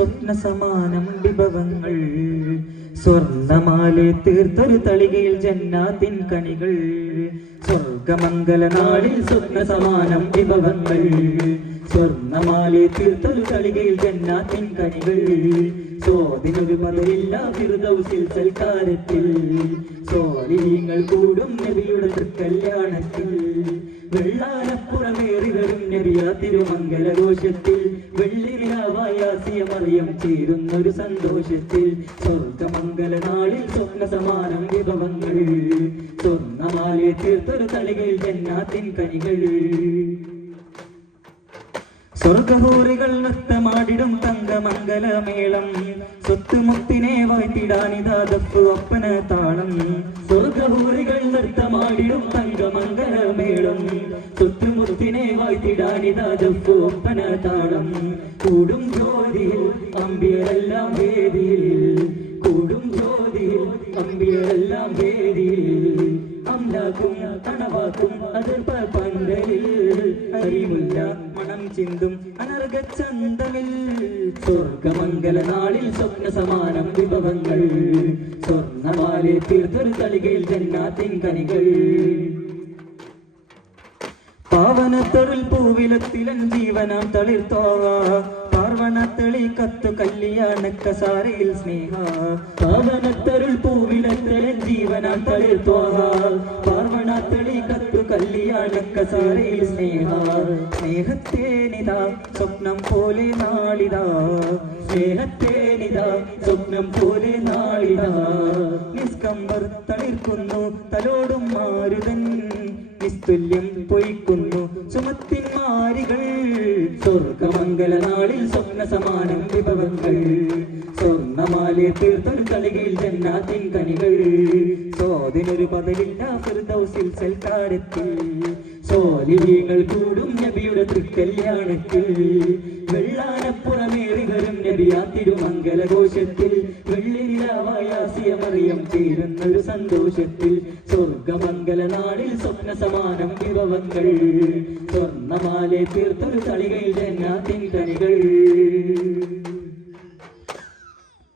സ്വപ്നസമാനം വിഭവങ്ങൾ സ്വർണ്ണമാലെ തീർത്തൊരു തളികയിൽ ജന്നാത്തിൻ കണികൾ സ്വർഗമംഗല നാളിൽ സ്വപ്നസമാനം വിഭവങ്ങൾ സ്വർണ്ണമാലെ തീർത്തൊരു തളികയിൽ ജന്നാത്തിൻ കണികൾ സ്വാതിനൊരു പതിരില്ല ഫിർദൗസിൽ സൽക്കാരത്തിൽ സ്വാലിഹീങ്ങൾ കൂടും നബിയുടെ തൃക്കല്യാണത്തിൽ വെള്ളാരപ്പുറമേറി വരും നബിയ തിരുമംഗലഘോഷത്തിൽ വെള്ളിനിലാവായാസിയ മറിയം ചേരുന്നൊരു സന്തോഷത്തിൽ സ്വർഗമംഗല നാളിൽ സ്വപ്ന സമാനം വിഭവങ്ങൾ സ്വർണ്ണമാലെ തീർത്തൊരു തളികയിൽ ജന്നാത്തിൻ കനികൾ സ്വർഗഹൂറികൾ നൃത്തമാടിടും തങ്കമംഗലമേളം സ്വത്തുമുക്തിനെ വാഴ്ത്തിടാനിതാ ദഫ് ഒപ്പന താളം സ്വർഗഹൂറികൾ നൃത്തമാടിടും തങ്കമംഗലമേളം സ്വത്തുമുക്തിനെ വാഴ്ത്തിടാനിതാ ദഫ് ഒപ്പന താളം കൂടും ജ്യോതിയിൽ അമ്പിയരെല്ലാം വേദിയിൽ കൂടും ജ്യോതിയിൽ അമ്പിയരെല്ലാം വേദിയിൽ അമ്ലാക്കും കണവാക്കും അതിർപ്പ പന്തലിൽ അറിമുല്ല മണം ചിന്തും അനർഘചന്തമിൽ സ്വർഗമംഗല നാളിൽ സ്വപ്ന സമാനം വിഭവങ്ങൾ സ്വർണ്ണമാലെ തീർത്തൊരു തളികയിൽ ജന്നാത്തിൻ കനികൾ പാവനത്തൊഴിൽ പൂവിലത്തിലൻ ജീവനാം തളിർത്തോവ പാർവണത്തെളി കത്തു കല്യാണക്കസാരയിൽ സ്നേഹ പാവനത്തൊഴിൽ പൂവിലത്തിലൻ ജീവനാം തളിർത്തോവ പാർവണത്തെളി കത്തു കല്യാണക്കസാരയിൽ സ്നേഹ സ്നേഹത്തേനിതാ സ്വപ്നം പോലെ നാളിതാ സ്നേഹത്തേനിതാ സ്വപ്നം പോലെ നാളിതാ നിസ്കമ്പർ തളിർക്കുന്നു തലോടും മാരുതൻ നിസ്തുല്യം പൊയ്ക്കുന്നു സുമത്തിന്മാരികൾ സ്വർഗമംഗല നാളിൽ സ്വപ്ന സമാനം വിഭവങ്ങൾ സ്വർണ്ണമാലെ തീർത്തൊരു തളികയിൽ ജന്നാത്തിൻ കനികൾ സ്വാതിനൊരു പതിരില്ല ഫിർദൗസിൽ സൽക്കാരത്തിൽ സ്വാലിഹീങ്ങൾ കൂടും നബിയുടെ തൃക്കല്യാണത്തിൽ വെള്ളാനപ്പുറമേറി വരും നബിയാ തിരുമംഗലഘോഷത്തിൽ വെള്ളിനിലാവായാസിയ മറിയം ചേരുന്നൊരു സന്തോഷത്തിൽ സ്വർഗമംഗല നാളിൽ സ്വപ്ന സമാനം വിഭവങ്ങൾ സ്വർണ്ണമാലെ തീർത്തൊരു തളികയിൽ ജന്നാത്തിൻ കനികൾ